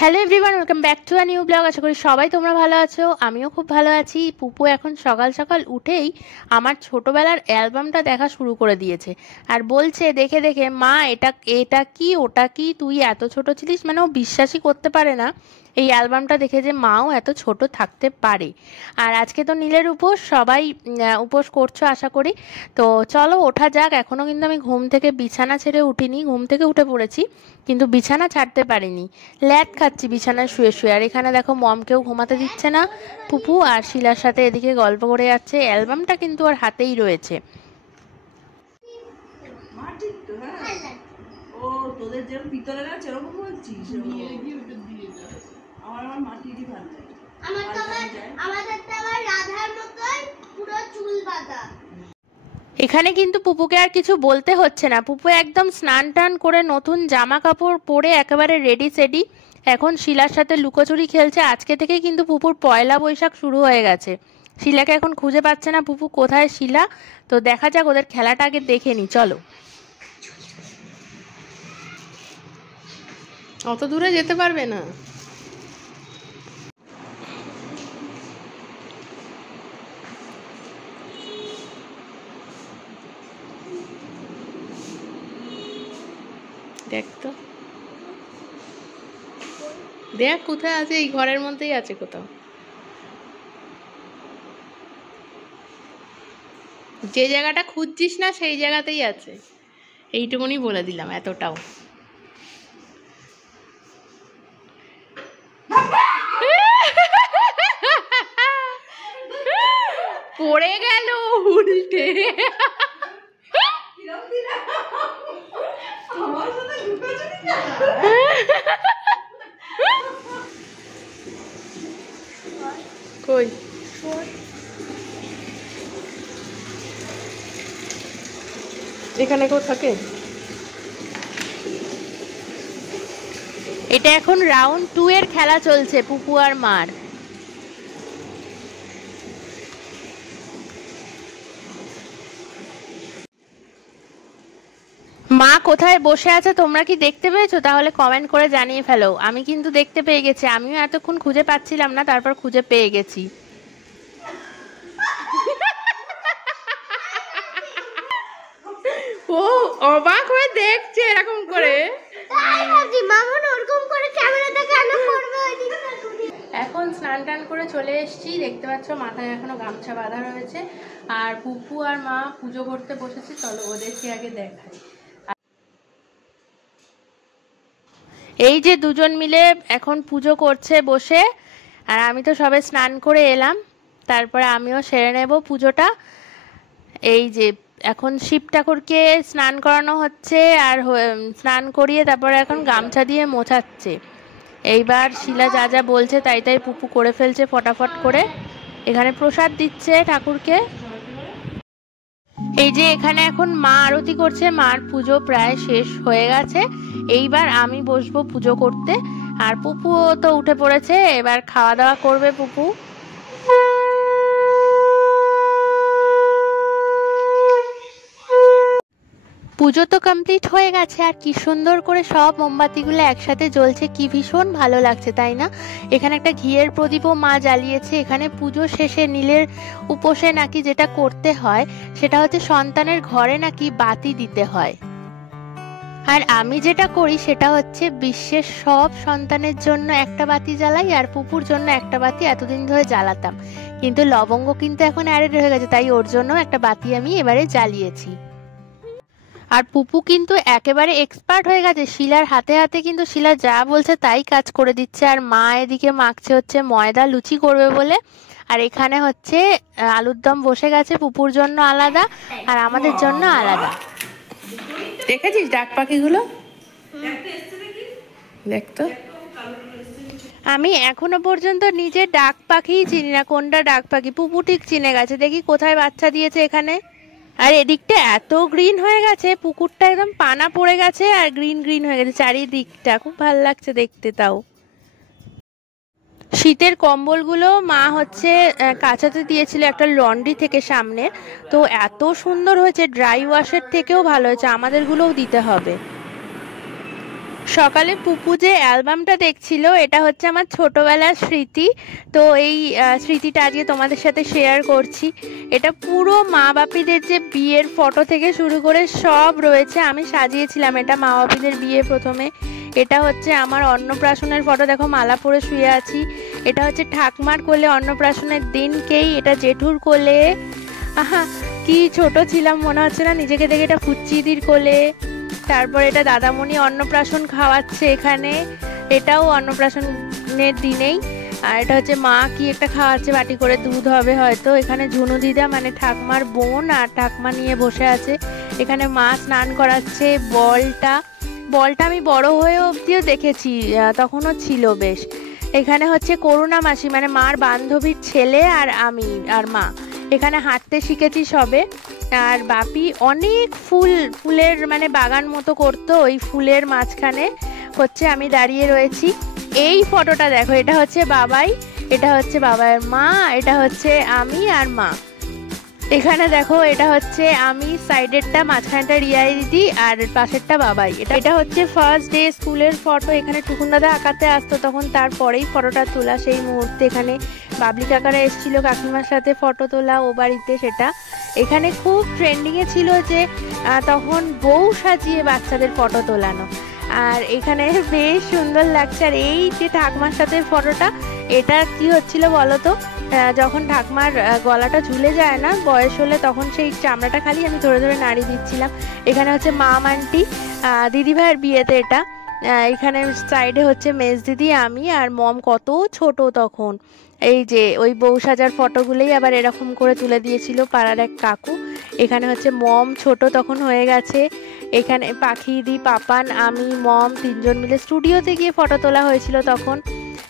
Hello everyone, welcome back to a new blog. আশা করি সবাই তোমরা ভালো আছো, আমিও খুব ভালো আছি। পুপু এখন সকাল সকাল উঠেই আমার ছোটোবেলার অ্যালবামটা দেখা শুরু করে দিয়েছে আর বলছে দেখে দেখে, মা এটা এটা কি ওটা কি, তুই এত ছোট ছিলিস। মানে ও বিশ্বাসই করতে পারে না এই অ্যালবামটা দেখে যে মাও এত ছোট থাকতে পারে। আর আজকে তো নীলের উপোস, সবাই উপোস করছো আশা করি। তো চলো ওঠা যাক। এখনও কিন্তু আমি ঘুম থেকে বিছানা ছেড়ে উঠিনি, ঘুম থেকে উঠে পড়েছি কিন্তু বিছানা ছাড়তে পারিনি, ল্যাদ খাচ্ছি বিছানায় শুয়ে শুয়ে। আর এখানে দেখো মমকেও ঘুমাতে দিচ্ছে না পুপু, আর শিলার সাথে এদিকে গল্প করে যাচ্ছে। অ্যালবামটা কিন্তু ওর হাতেই রয়েছে। এখানে কিন্তু পুপুকে আর কিছু বলতে হচ্ছে না, পুপু একদম স্নান টান করে নতুন জামা কাপড় পরে একেবারে রেডি সেডি এখন শিলার সাথে লুকোচুরি খেলছে। আজকে থেকে কিন্তু পুপুর পয়লা বৈশাখ শুরু হয়ে গেছে। শিলাকে এখন খুঁজে পাচ্ছে না পুপু, কোথায় শিলা। তো দেখা যাক, ওদের খেলাটা আগে দেখে নি চলো। অত দূরে যেতে পারবে না। দেখ তো, দেখ কোথায় আছে, এই ঘরের মধ্যেই আছে কোথাও। যে জায়গাটা খুঁজছিস না সেই জায়গাতেই আছে, এইটুকুনি বলে দিলাম, এতটাও। পড়ে গেল উল্টে। কই এখানে কেউ থাকে? এটা এখন রাউন্ড 2 এর খেলা চলছে পুপু আর মার। মা কোথায় বসে আছে তোমরা কি দেখতে পেয়েছো? তাহলে কমেন্ট করে জানিয়ে ফেলো। আমি কিন্তু দেখতে পেয়ে গেছি, আমিও এতক্ষণ খুঁজে পাচ্ছিলাম না, তারপর খুঁজে পেয়ে গেছি। ও অবাক হয়ে দেখছে এরকম করে। এখন স্নান টান করে চলে এসেছি, দেখতে পাচ্ছ মাথায় এখনো গামছা বাঁধা রয়েছে। আর পুপু আর মা পুজো করতে বসেছে, চলো ওদেরকে আগে দেখাই। এই যে দুজন মিলে এখন পুজো করছে বসে, আর আমি তো সবে স্নান করে এলাম, তারপরে আমিও সেরে নেব পুজোটা। এই যে এখন শিব ঠাকুরকে স্নান করানো হচ্ছে, আর স্নান করিয়ে তারপরে এখন গামছা দিয়ে মোছাচ্ছে। এইবার শিলা যা যা বলছে তাই তাই পুপু করে ফেলছে ফটাফট করে। এখানে প্রসাদ দিচ্ছে ঠাকুরকে। এই যে এখানে এখন মা আরতি করছে, মার পুজো প্রায় শেষ হয়ে গেছে। এইবার আমি বসবো পুজো করতে, আর পুপুও তো উঠে পড়েছে, এবার খাওয়া দাওয়া করবে পুপু। পুজো তো কমপ্লিট হয়ে গেছে, আর কি সুন্দর করে সব মোমবাতিগুলো একসাথে জ্বলছে, কি ভীষণ ভালো লাগছে তাই না? এখানে একটা ঘিয়ের প্রদীপও মা জ্বালিয়েছে। এখানে পুজো শেষে নীলের উপোসে নাকি যেটা করতে হয় সেটা হচ্ছে সন্তানের ঘরে নাকি বাতি দিতে হয়। আর আমি যেটা করি সেটা হচ্ছে বিশ্বের সব সন্তানের জন্য একটা বাতি জ্বালাই, আর পুপুর জন্য একটা বাতি এতদিন ধরে জ্বালাতাম, কিন্তু লবঙ্গ কিন্তু এখন অ্যাডেড হয়ে গেছে, তাই ওর জন্য একটা বাতি আমি এবারে জ্বালিয়েছি। আর পুপু কিন্তু একেবারে এক্সপার্ট হয়ে গেছে শিলার হাতে হাতে, কিন্তু শিলা যা বলছে তাই কাজ করে দিচ্ছে। আর মা এদিকে মাখছে হচ্ছে ময়দা, লুচি করবে বলে। আর এখানে হচ্ছে আলুর দম বসে গেছে, পুপুর জন্য আলাদা আর আমাদের জন্য আলাদা। দেখেছিস ডাক পাখিগুলো? দেখতো, আমি এখনো পর্যন্ত নিজে ডাক পাখিই চিনি না, কোনটা ডাক পাখি। পুপু ঠিক চিনে গেছে, দেখি কোথায় বাচ্চা দিয়েছে এখানে। আর এদিকটা এত গ্রিন হয়ে গেছে, পুকুরটা একদম পানা পড়ে গেছে আর গ্রিন গ্রিন হয়ে গেছে চারিদিকটা, খুব ভালো লাগছে দেখতে। তাও শীতের কম্বলগুলো মা হচ্ছে কাচাতে দিয়েছিল একটা লন্ড্রি থেকে সামনে, তো এত সুন্দর হয়েছে, ড্রাই ওয়াশের থেকেও ভালো হয়েছে, আমাদেরগুলোও দিতে হবে। সকালে পুপু যে অ্যালবামটা দেখছিল এটা হচ্ছে আমার ছোটবেলার স্মৃতি। তো এই স্মৃতিটা আজকে তোমাদের সাথে শেয়ার করছি। এটা পুরো মা বাপিদের যে বিয়ের ফটো থেকে শুরু করে সব রয়েছে। আমি সাজিয়েছিলাম এটা মা বাপিদের বিয়ে প্রথমে। এটা হচ্ছে আমার অন্নপ্রাশনের ফটো, দেখো মালা পরে শুয়ে আছি। এটা হচ্ছে ঠাকমার কোলে অন্নপ্রাশনের দিনকেই। এটা জেঠুর কোলে, আহা কি ছোট ছিলাম মনে হচ্ছে না নিজেকে দেখে। এটা ফুচ্চিদির কোলে। তারপর এটা দাদামণি অন্নপ্রাশন খাওয়াচ্ছে এখানে, এটাও অন্নপ্রাশনের দিনেই। আর এটা হচ্ছে মা কি একটা খাওয়াচ্ছে, বাটি করে দুধ হবে হয়তো। এখানে ঝুনু দিদা মানে ঠাকমার বোন আর ঠাকমা নিয়ে বসে আছে। এখানে মা স্নান করাচ্ছে। বলটা আমি বড় হয়ে অবধিও দেখেছি, তখনও ছিল বেশ। এখানে হচ্ছে করুণা মাসি মানে মার বান্ধবীর ছেলে আর আমি আর মা এখানে হাঁটতে শিখেছি সবে। আর বাপি অনেক ফুলের মানে বাগান মতো করতো, ওই ফুলের মাঝখানে হচ্ছে আমি দাঁড়িয়ে রয়েছি। এই ফটোটা দেখো, এটা হচ্ছে বাবাই, এটা হচ্ছে বাবার মা, এটা হচ্ছে আমি আর মা। এখানে দেখো এটা হচ্ছে আমি সাইডেরটা, মাঝখানটা রিয়া দিদি আর পাশেরটা বাবাই। এটা হচ্ছে ফার্স্ট ডে স্কুলের ফটো। এখানে টুকুন দাদা আঁকাতে আসতো তখন, তারপরেই ফটোটা তোলা সেই মুহূর্তে। এখানে বাবলি কাকারা এসেছিল কাকিমার সাথে ফটো তোলা ও বাড়িতে। সেটা এখানে খুব ট্রেন্ডিংয়ে ছিল যে তখন বউ সাজিয়ে বাচ্চাদের ফটো তোলানো। আর এখানে বেশ সুন্দর লাগছে। আর এই যে ঠাকমার সাথে ফটোটা, এটা কি হচ্ছিল বলো তো, যখন ঠাকমার গলাটা ঝুলে যায় না বয়স হলে, তখন সেই চামড়াটা খালি আমি ধরে ধরে নাড়ি দিচ্ছিলাম। এখানে হচ্ছে মা আন্টি দিদিভাইয়ের বিয়েতে এটা। এখানে সাইডে হচ্ছে মেজ দিদি, আমি আর মম কত ছোট তখন। এই যে ওই বউ সাজার ফটোগুলোই আবার এরকম করে তুলে দিয়েছিল পাড়ার এক কাকু। এখানে হচ্ছে মম ছোট তখন হয়ে গেছে। এখানে পাখি দি, পাপান, আমি, মম তিনজন মিলে স্টুডিওতে গিয়ে ফটো তোলা হয়েছিল তখন।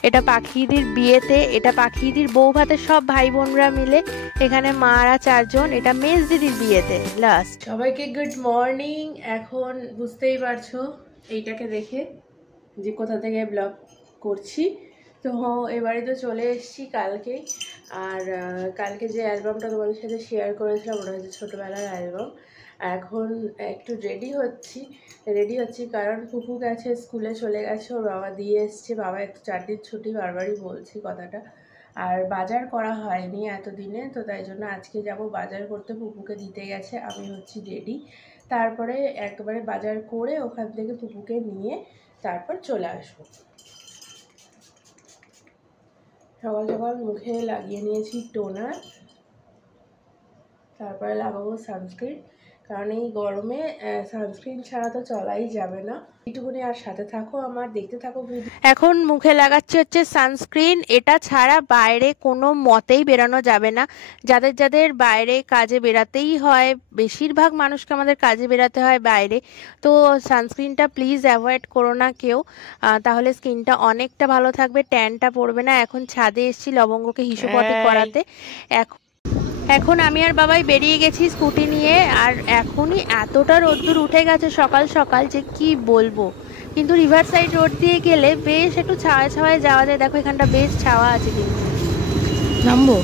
এটা পাখিদির বিয়েতে, এটা পাখিদির বউ ভাতের সব ভাই বোনরা মিলে। এখানে মারা চারজন। এটা মেজ দিদির বিয়েতে লাস্ট। সবাইকে গুড মর্নিং। এখন বুঝতেই পারছো এইটাকে দেখে যে কোথা থেকে ব্লগ করছি। তো এবারে তো চলে এসেছি কালকে। আর কালকে যে অ্যালবামটা তোমাদের সাথে শেয়ার করেছিলাম ওটা হচ্ছে ছোটোবেলার অ্যালবাম। এখন একটু রেডি হচ্ছি কারণ পুপু গেছে স্কুলে, চলে গেছে, ওর বাবা দিয়ে এসছে। বাবা একটু 4 দিন ছুটি, বারবারই বলছি কথাটা। আর বাজার করা হয়নি এতদিনে, তো তাই জন্য আজকে যাব বাজার করতে। পুপুকে দিতে গেছে, আমি হচ্ছি রেডি। তারপরে একবারে বাজার করে ওখান থেকে পুপুকে নিয়ে তারপর চলে আসবো। সকাল সকাল মুখে লাগিয়ে নিয়েছি টোনার, তারপরে লাগাবো সানস্ক্রিন, কারণ এই গরমে সানস্ক্রিন ছাড়া তো চলাই যাবে না। এইটুকুনি, আর সাথে থাকো আমার, দেখতে থাকো ভিডিও। এখন মুখে লাগাচ্ছি হচ্ছে সানস্ক্রিন। এটা ছাড়া বাইরে কোনো মতেই বেরানো যাবে না। যাদের বাইরে কাজে বেরাতেই হয়, বেশিরভাগ মানুষকে আমাদের কাজে বেরাতে হয় বাইরে, তো সানস্ক্রিনটা প্লিজ অ্যাভয়েড করো না কেউ, তাহলে স্কিনটা অনেকটা ভালো থাকবে, ট্যানটা পড়বে না। এখন ছাদে এসেছি লবঙ্গকে হিসুপটি করাতে। এখন আমি আর বাবাই বেরিয়ে গেছি স্কুটি নিয়ে। আর এখনই এতটা রোদ্দুর উঠে গেছে সকাল সকাল যে কি বলবো। কিন্তু রিভার সাইড রোড দিয়ে গেলে বেশ একটু ছাওয়ায় ছাওয়ায় যাওয়া যায়। দেখো এখানটা বেশ ছাওয়া আছে। কিন্তু নামবো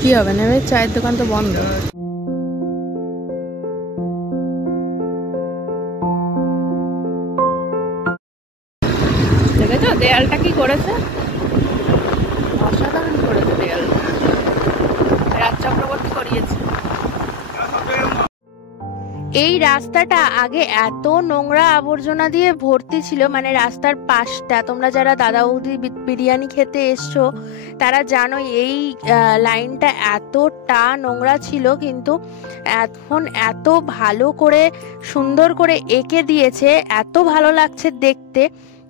কি হবে, নেবে? চায়ের দোকান তো বন্ধ। দেখেছো দেয়ালটা কি করেছে? অসাধারণ করেছে দেয়ালটা, রাজ চক্রবর্তী করিয়েছে। এই রাস্তাটা আগে এত নোংরা আবর্জনা দিয়ে ভর্তি ছিল, মানে রাস্তার পাশটা, তোমরা যারা দাদা বৌদি বিরিয়ানি খেতে এসছো তারা জানো এই লাইনটা এতটা নোংরা ছিল। কিন্তু এখন এত ভালো করে সুন্দর করে এঁকে দিয়েছে, এত ভালো লাগছে দেখতে।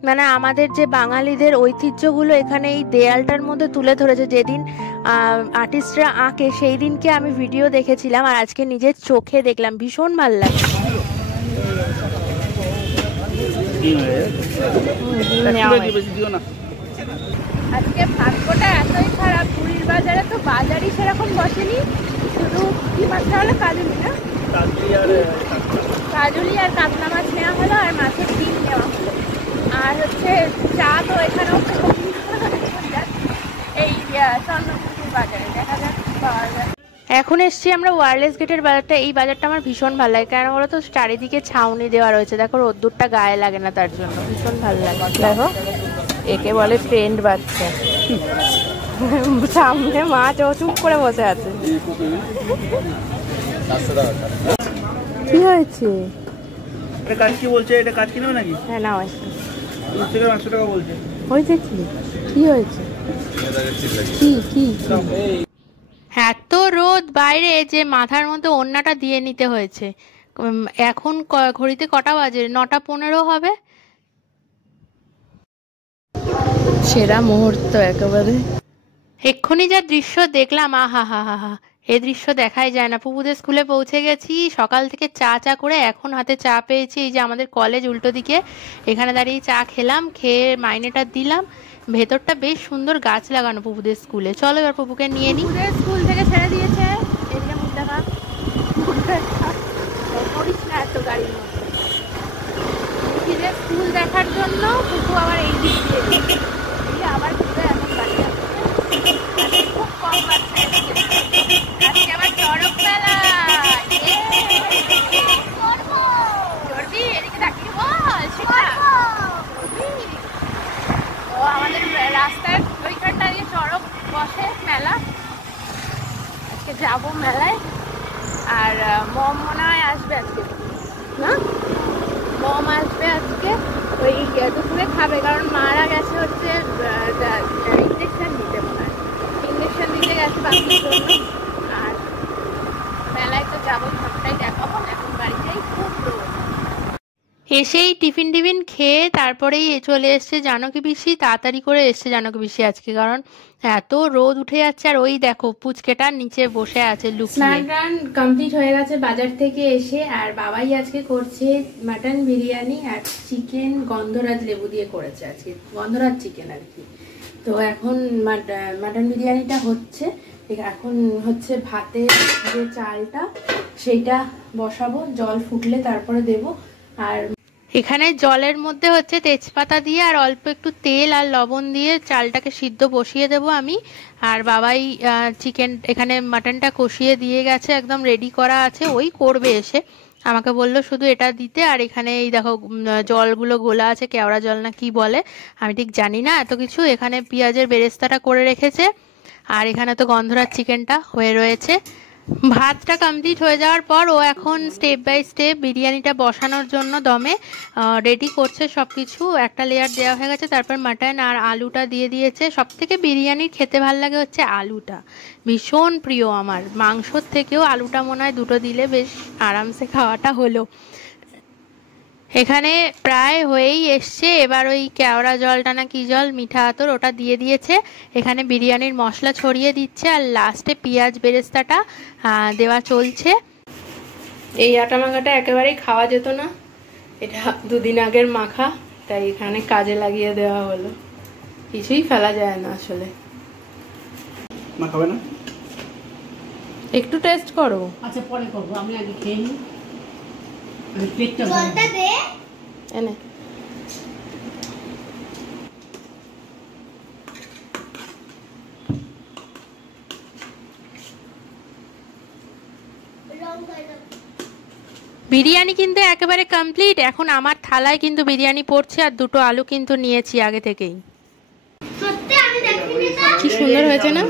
মানে আমাদের যে বাঙালিদের ঐতিহ্যগুলো এখানে এই দেয়ালটার মধ্যে তুলে ধরেছে। যেদিন আর্টিস্টরা আঁকে সেই দিনকে আমি ভিডিও দেখেছিলাম, আর আজকে নিজের চোখে দেখলাম, ভীষণ ভালো লাগছে। আজকে ভাগ্যটা এতই খারাপ, পুরীর বাজারে তো বাজারই সেরকম বসেনি, শুধু কি মাছ হলো, কাজুলি না, কাজুলি আর কাতলা মাছ নেওয়া হলো, আর মাছের ডিম নেওয়া হলো। আর হচ্ছে চা তো এখানেও এই চন্দ্রপুর বাজারে দেখা যাক পাওয়া যায়। এখন এসছি আমরা ওয়্যারলেস গেটের বাজারটা। এই বাজারটা আমার ভীষণ ভালো লাগে, কেন বলো তো, চারিদিকে ছাউনি দেওয়া রয়েছে, দেখো রোদ্দুরটা গায়ে লাগে না, তার জন্য ভীষণ ভালো লাগে। দেখো একে বলে ট্রেন্ড বাচ্চা, সামনে মাছ ও চুপ করে বসে আছে। কি হয়েছে? এটা কাজ কি বলছে? এটা কাজ কিনবে নাকি? হ্যাঁ নাও, 500 টাকা বলছে। হয়েছে কি? কি হয়েছে? কি কি এত রোদ বাইরে যে মাথার মধ্যে ওড়নাটা দিয়ে নিতে হয়েছে। এখন ঘড়িতে কটা বাজে? 9:15 হবে। সেরা মুহূর্ত একেবারে। এক্ষুনি যা দৃশ্য দেখলাম, আহা হা হা হা, এই দৃশ্য দেখাই যায় না। পুপুদের স্কুলে পৌঁছে গেছি, সকাল থেকে চা করে এখন হাতে চা পেয়েছি। এই যে আমাদের কলেজ উল্টো দিকে, এখানে দাঁড়িয়ে চা খেলাম, খেয়ে মাইনেটা দিলাম। ভেতরটা বেশ সুন্দর, গাছ লাগানো পুপুদের স্কুলে। চলো এবার পুপুকে নিয়ে নিই। স্কুল থেকে ছেড়ে দিয়েছে, এদিকে মুখ দেখা করিস না এত গাড়ির মধ্যে। স্কুল দেখার জন্য পুপু আবার এই দিক দিয়ে আবার ঘুরে এখন বাড়ি যাচ্ছে। খুব কম বাচ্চা আজকে আবার চড়ক মেলা। চড়বি? এদিকে তাকিয়ে বল। ও আমাদের রাস্তার ওইখানটা দিয়ে চড়ক বসে মেলা। আজকে যাবো মেলায়। আর মম মনে হয় আসবে আজকে, না মম আসবে আজকে, ওই দুপুরে খাবে, কারণ মারা গেছে হচ্ছে ইঞ্জেকশন দিতে, মনে হয় ইঞ্জেকশন দিতে গেছে বাচ্চার জন্য। আর মেলায় তো যাবো, সবটাই দেখাবো। এখন বাড়িতেই খুব রোদ। এসেই টিফিন খেয়ে তারপরেই চলে এসছে জানকী পিসি। তাড়াতাড়ি করে এসছে জানকী পিসি আজকে, কারণ এত রোদ উঠে যাচ্ছে। আর ওই দেখো পুচকেটার নিচে বসে আছে লুকিয়ে। স্নান কমপ্লিট হয়ে গেছে বাজার থেকে এসে, আর বাবাই আজকে করছে মাটন বিরিয়ানি আর চিকেন গন্ধরাজ লেবু দিয়ে করেছে আজকে, গন্ধরাজ চিকেন আর কি। তো এখন মাটন বিরিয়ানিটা হচ্ছে, এখন হচ্ছে ভাতের যে চালটা সেইটা বসাবো, জল ফুটলে তারপরে দেব। আর এখানে জলের মধ্যে হচ্ছে তেজপাতা দিয়ে আর অল্প একটু তেল আর লবণ দিয়ে চালটাকে সিদ্ধ বসিয়ে দেব আমি। আর বাবাই চিকেন এখানে মাটনটা কষিয়ে দিয়ে গেছে, একদম রেডি করা আছে, ওই করবে এসে। আমাকে বললো শুধু এটা দিতে। আর এখানে এই দেখো জলগুলো গোলা আছে, কেওড়া জল না কি বলে, আমি ঠিক জানি না এত কিছু। এখানে পেঁয়াজের বেরেস্তাটা করে রেখেছে, আর এখানে তো গন্ধরাজ চিকেনটা হয়ে রয়েছে। ভাতটা কমপ্লিট হয়ে যাওয়ার পর ও এখন স্টেপ বাই স্টেপ বিরিয়ানিটা বসানোর জন্য দমে রেডি করছে সব কিছু। একটা লেয়ার দেওয়া হয়ে গেছে, তারপর মাটন আর আলুটা দিয়ে দিয়েছে। সব থেকে বিরিয়ানির খেতে ভালো লাগে হচ্ছে আলুটা, ভীষণ প্রিয় আমার। মাংসর থেকেও আলুটা মনে হয় দুটো দিলে বেশ আরামসে খাওয়াটা হলো। এখানে প্রায় হয়েই এসছে। এবার ওই কেওড়া জলটা না কি জল, মিঠা আতর, ওটা দিয়ে দিয়েছে। এখানে বিরিয়ানির মশলা ছড়িয়ে দিচ্ছে, আর লাস্টে পেঁয়াজ বেরেস্তাটা দেওয়া চলছে। এই আটা মাখাটা একেবারেই খাওয়া যেত না, এটা 2 দিন আগের মাখা, তাই এখানে কাজে লাগিয়ে দেওয়া হলো। কিছুই ফেলা যায় না আসলে। মাখাবে না? একটু টেস্ট করো। আচ্ছা পরে করবো, আমি আগে খেয়ে নিই। এনে বিরিয়ানি কিন্তু একেবারে কমপ্লিট। এখন আমার থালায় কিন্তু বিরিয়ানি পড়ছে, আর 2টো আলু কিন্তু নিয়েছি আগে থেকেই। কি সুন্দর হয়েছে না?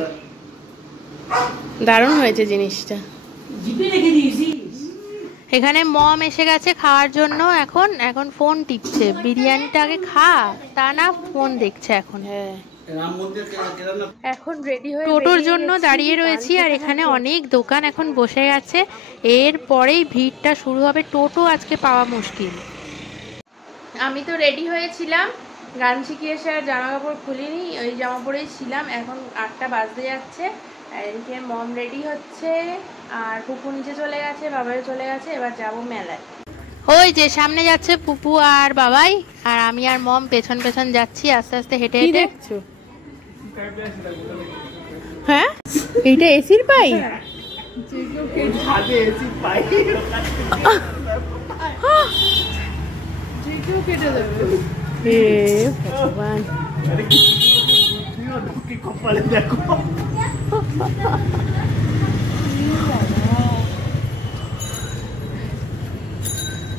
দারুণ হয়েছে জিনিসটা। এখানে মম এসে গেছে খাওয়ার জন্য। এখন ফোন টিপছে। বিরিয়ানিটা আগে খা, তা না ফোন দেখছে এখন। হ্যাঁ, এখন রেডি হয়ে টোটোর জন্য দাঁড়িয়ে রয়েছি। আর এখানে অনেক দোকান এখন বসে গেছে, এর পরেই ভিড়টা শুরু হবে। টোটো আজকে পাওয়া মুশকিল। আমি তো রেডি হয়েছিলাম, গান শিখিয়ে এসে আর জামা কাপড় খুলিনি, ওই জামা পরেই ছিলাম। এখন 8টা বাজতে যাচ্ছে। এদিকে মম রেডি হচ্ছে, আর পুপু নিচে চলে গেছে, বাবাই চলে গেছে। এবার যাব মেলায়। ওই যে সামনে যাচ্ছে পুপু আর বাবাই, আর আমি আর মম পেছন পেছন যাচ্ছি আস্তে আস্তে হেঁটে হেঁটে। দেখছো? হ্যাঁ, এইটা এসির পাই।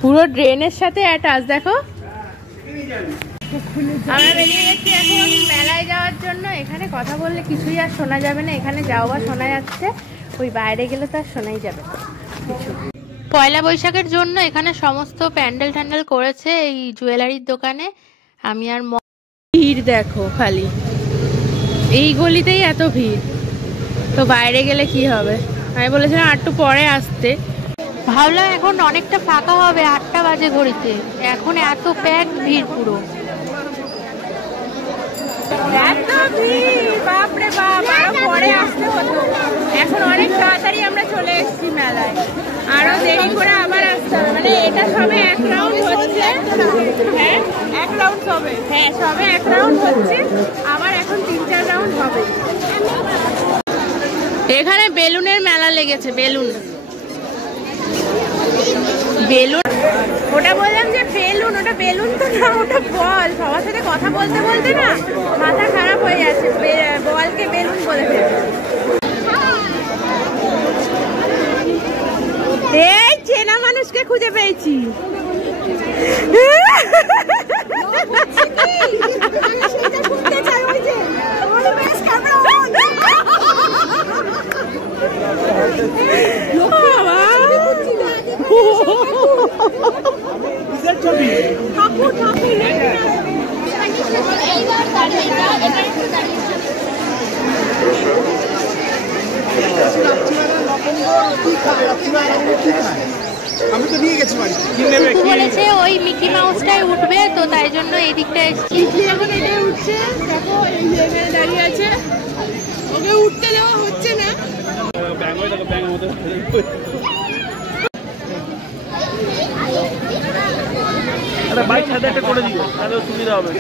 পুরো ড্রেনের সাথে অ্যাটাচ। দেখো আমরা বেরিয়ে গেছি এখন মেলায় যাওয়ার জন্য। এখানে কথা বললে কিছুই আর শোনা যাবে না, এখানে যাও বা শোনা যাচ্ছে, ওই বাইরে গেলে তো আর শোনাই যাবে না কিছু। পয়লা বৈশাখের জন্য এখানে সমস্ত প্যান্ডেল ট্যান্ডেল করেছে এই জুয়েলারির দোকানে। আমি আর ভিড় দেখো খালি, এই গলিতেই এত ভিড়, তো বাইরে গেলে কি হবে। আমি বলেছিলাম একটু পরে আসতে, ভাবলাম এখন অনেকটা ফাঁকা হবে, 8টা বাজে ঘড়িতে, এখন এত প্যাক ভিড় পুরো। এত ভিড় বাপরে বাপ, আরো পরে আসতে হতো, এখন অনেক তাড়াতাড়ি আমরা চলে এসেছি মেলায়, আরো দেরি করে আবার আসতে হবে। মানে এটা সবে 1 রাউন্ড হচ্ছে, হ্যাঁ 1 রাউন্ড হবে, হ্যাঁ সবে 1 রাউন্ড হচ্ছে, আবার এখন 3-4 রাউন্ড হবে। এখানে বেলুনের মেলা লেগেছে, বেলুন বেলুন, ওটা বললাম যে বেলুন, ওটা বেলুন তো না, ওটা বল। সবার সাথে কথা বলতে বলতে না মাথা খারাপ হয়ে যাচ্ছে, বলকে বেলুন বলে ফেলছে। এই চেনা মানুষকে খুঁজে পেয়েছি। আমি তো নিয়ে গেছি বাড়ি। বলেছে ওই মিকি মাউসটাই উঠবে, তো তাই জন্য এই দিকটা এসেছি। এখন এটাই উঠছে, দেখো এই জায়গায় দাঁড়িয়ে আছে, ওকে উঠতে দেওয়া হচ্ছে না। বাইক সাথে একটা করে দিও, তাহলে সুবিধা হবে।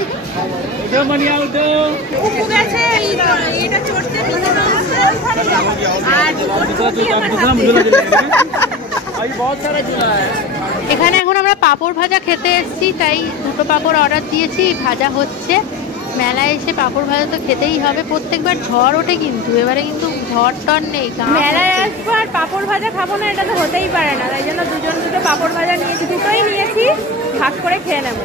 এখানে এখন আমরা পাঁপড় ভাজা খেতে এসেছি, তাই 2টো পাঁপড় অর্ডার দিয়েছি, ভাজা হচ্ছে। মেলায় এসে পাঁপড় ভাজা তো খেতেই হবে, প্রত্যেকবার ঝড় ওঠে কিন্তু এবারে কিন্তু ঝড় টড় নেই। মেলায় আসবো আর পাঁপড় ভাজা খাবো না, এটা তো হতেই পারে না, তাই জন্য দুজন 2টো পাঁপড় ভাজা নিয়েছি, দুটোই নিয়েছি, ভাগ করে খেয়ে নেবো।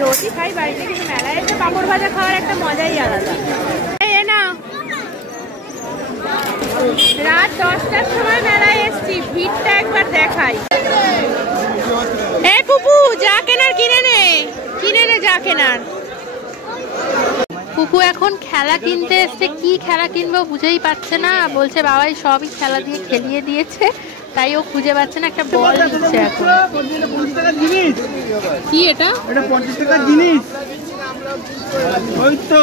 রুটি খাই বাড়িতে, কিন্তু মেলায় এসে পাঁপড় ভাজা খাওয়ার একটা মজাই আলাদা। এই না রাত 10টার সময় মেলায় এসছি, ভিড়টা একবার দেখাই। এই পুপু যা কেনার কিনে নে, কিনে নে যা কেনার। পুপু এখন খেলা কিনতে এসছে, কি খেলা কিনবো বুঝেই পাচ্ছে না, বলছে বাবাই সবই খেলা দিয়ে খেলিয়ে দিয়েছে, তাই ও খুঁজে পাচ্ছে না, একটা বল দিচ্ছে এখন। 50 টাকার জিনিস কি এটা? এটা 50 টাকার জিনিস, ওই তো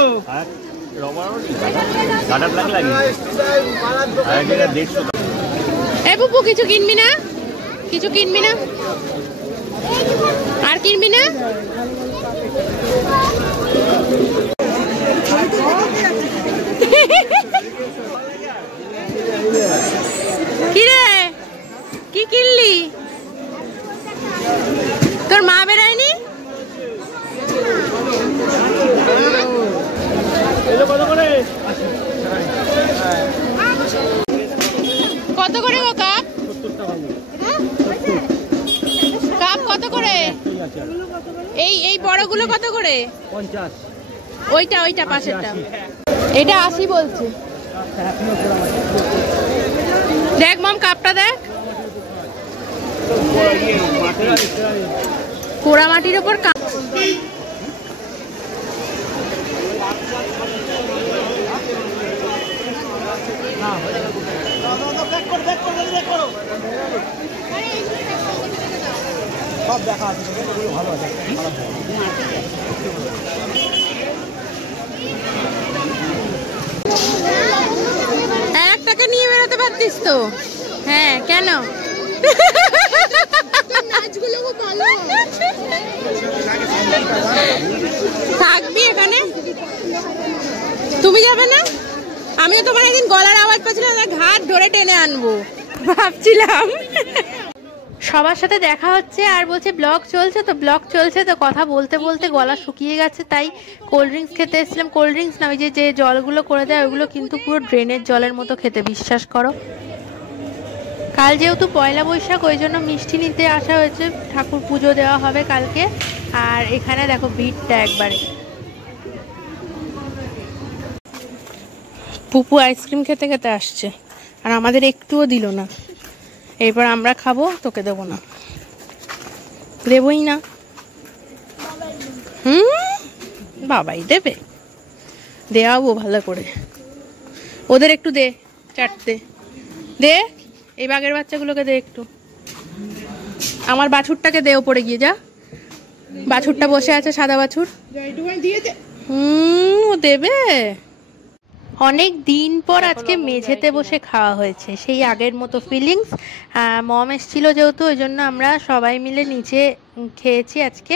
এ পুপু কিছু কিনবি না, কিছু কিনবি না, আর কিনবি না? কি রে, কি কিনলি? তোর মা বেরায়নি? কত করে গো কাপ? কাপ কত করে? এই বড়গুলো কত করে? 50। ওইটা পাশেরটা, এটা 80 বলছে। দেখ মম কাপটা দেখ, পোড়া মাটির ওপর কাপ। সব দেখা আছে, ভালো আছে। একটাকে নিয়ে বেরোতে পারতিস তো। হ্যাঁ কেন? থাকবি এখানে, তুমি যাবে না? আমিও তোমার একদিন গলার আওয়াজ পাচ্ছিলাম, ঘাট ধরে টেনে আনবো ভাবছিলাম। সবার সাথে দেখা হচ্ছে আর বলছে ব্লগ চলছে, তো ব্লগ চলছে, তো কথা বলতে বলতে গলা শুকিয়ে গেছে, তাই কোল্ড ড্রিঙ্কস খেতে এসেছিলাম। কোল্ড ড্রিঙ্কস না, ওই যে জলগুলো করে দেয় ওইগুলো কিন্তু পুরো ড্রেনের জলের মতো খেতে, বিশ্বাস করো। কাল যেহেতু পয়লা বৈশাখ ওই জন্য মিষ্টি নিতে আসা হয়েছে, ঠাকুর পুজো দেওয়া হবে কালকে। আর এখানে দেখো ভিড়টা একবারে। পুপু আইসক্রিম খেতে খেতে আসছে আর আমাদের একটুও দিল না। এরপর আমরা খাবো, তোকে দেবো না, দেবই না। বাবাই দেবে, দেওয়াবো ভালো করে। ওদের একটু দে, চাটতে দে, এই বাঘের বাচ্চাগুলোকে দে একটু। আমার বাছুরটাকে দে, ওপরে গিয়ে যা, বাছুরটা বসে আছে, সাদা বাছুর। ও দেবে। অনেক দিন পর আজকে মেঝেতে বসে খাওয়া হয়েছে, সেই আগের মতো ফিলিংস। মম এসেছিল যেহেতু, ওই জন্য আমরা সবাই মিলে নিচে খেয়েছি আজকে।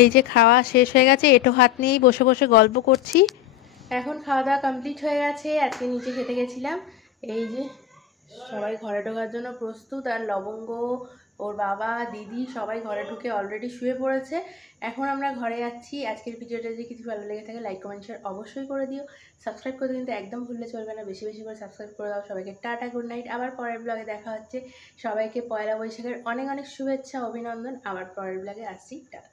এই যে খাওয়া শেষ হয়ে গেছে, এঁটো হাত নিয়েই বসে বসে গল্প করছি। এখন খাওয়া দাওয়া কমপ্লিট হয়ে গেছে। আজকে নিচে খেতে গেছিলাম। এই যে সবাই ঘরে ঢোকার জন্য প্রস্তুত, আর লবঙ্গ, ওর বাবা, দিদি সবাই ঘরে ঢুকে অলরেডি শুয়ে পড়েছে। এখন আমরা ঘরে যাচ্ছি। আজকের ভিডিওটা যদি কিছু ভালো লেগে থাকে লাইক কমেন্ট শেয়ার অবশ্যই করে দিও। সাবস্ক্রাইব করতে কিন্তু একদম ভুললে চলবে না, বেশি বেশি করে সাবস্ক্রাইব করে দাও। সবাইকে টাটা, গুড নাইট। আবার পরের ব্লগে দেখা হচ্ছে। সবাইকে পয়লা বৈশাখের অনেক অনেক শুভেচ্ছা, অভিনন্দন। আবার পরের ব্লগে আসছি, টাটা।